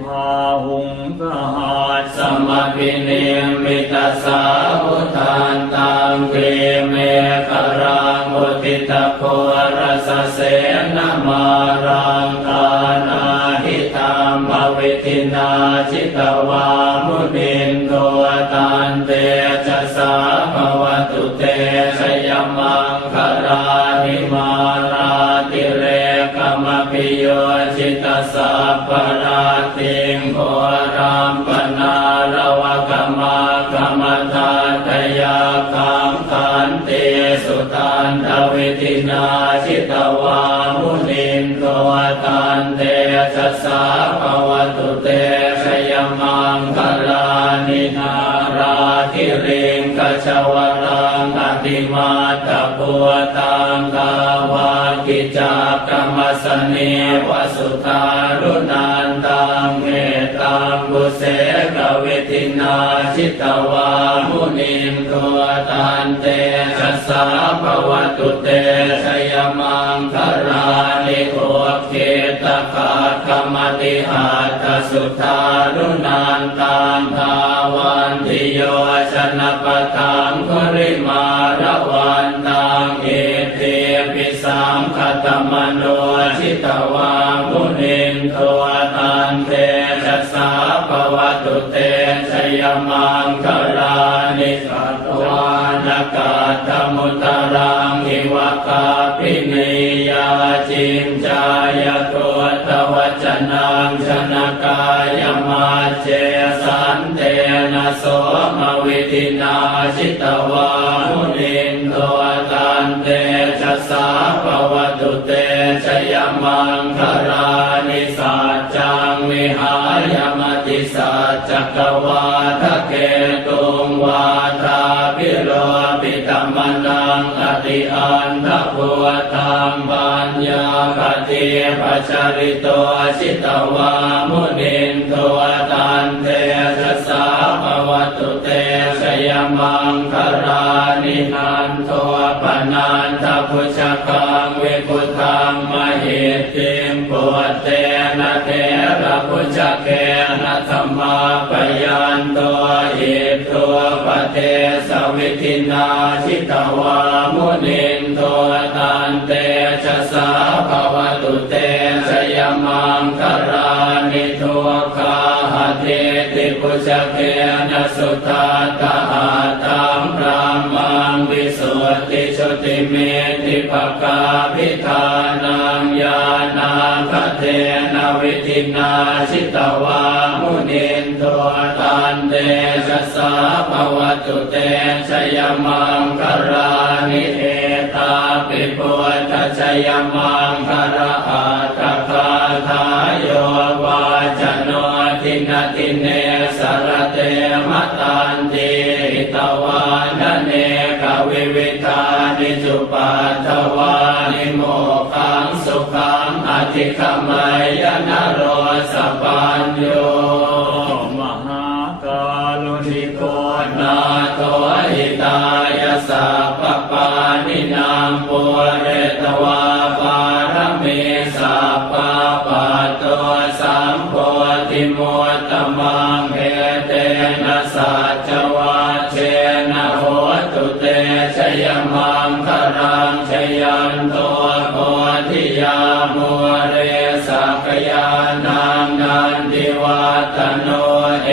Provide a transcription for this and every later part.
พาหุงสหัสสมพิเนมิตาสาวุทานตังเกเมฆรังอุติตะโครสเสนมารังกานาหิตามภวิทินาจิตวามุนินโทตันเตจะสาภวตุเตชยมังคารานิมา ตสาปราติงโครามปนาระวกมากรรมตาตยาคังขันเตสุตันทวิตินาชิตวามุนินโทตันเตชัสสาภวตุเตชยมังคลานินาราธิเรงกชวรังอติมาตะปัวตา กรรมสเนวสุทารุนันตังเมตตังบุเสกเวทินาชิตวามุนินตัวตันเตชัสาภวตุเตชยมังคารานิโอเกตกาคมติอาตสุทารุนันตังภาวันติโยชนะปะทังคริมาระวัน งคตมโนชิตวามุนินโทตันเตชัสสาภวตุเตชยมังคลานิสัตวานกาตมุตรังอิวกาปิเนยาจินจายตัวตวจนังชนกายมาเจสันเตนะโสมวิตินาชิตวามุนินโทตันเตชัสสาภว ตุเตชยมังคารานิสัจจังวิหายมติสัจจกวาทะเกตุงวาทาพิโรปิตมนังอติอันทะพุตังบา ปฏิปัจจริโตชิตวามุนินโทตันเตชะสาภวตุเตชยมังคารานิหันโทปนันทพุชกังวิพุทังมหิต ติมปุตเตนะเทระพุชเกนะธรรมาปยันโตอิตัวปเตสวิทินาชิตวามุนินโทตันเตชะสาภวตุเตชยมังคารานิทุกขาหเทติพุชเกนะสุตาตาตังพระมังวิสุทธิชุติเมติภกาพิธานัง ญาณาคเทนะวิทินาชิตวามุนินโทตันเตชะสาภวตุเตชยมังคารานิเอตาปิปุตตชยมังคาราอาตคาทายโยวาจโนทินาทิเนสรเตมตันติตวานเนกวิวิธานิจุปัตวานิโมขัง งอธิคมัยนโรสปัญโยมหากาลุิโกนาโตหิตายสัพปานินามปุเรตวาปารมีสัพพะปัตโตสัมโพธิมุตตมังเอเตนะสัจวัชเชนะโหตุเตชยมังคารังชยันโต ยามุเรสักยานางนันติวัตโนเอ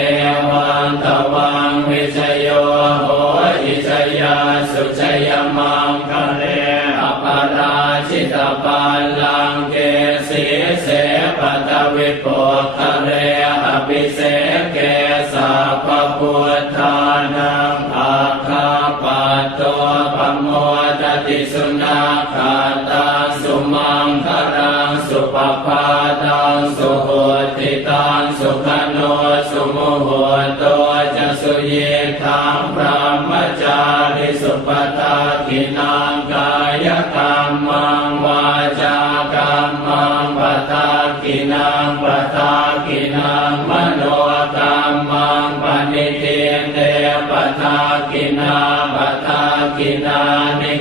วังตวังวิชโยโหอิชยาสุชยมังคะเลอปาราชิตปัลังเกสีเสปตวิปุคะเลอภิเสเกสัพพุทธานัง งสุปปาตังสุโหติตังสุขโนสุโมโหโตจะสุเยทังพระมจาริสุปตากินังกายกรรมังวาจากรรมังปตากินังปตากินังมโนกรรมังปณิเทนเตปตากินาปตากินานิ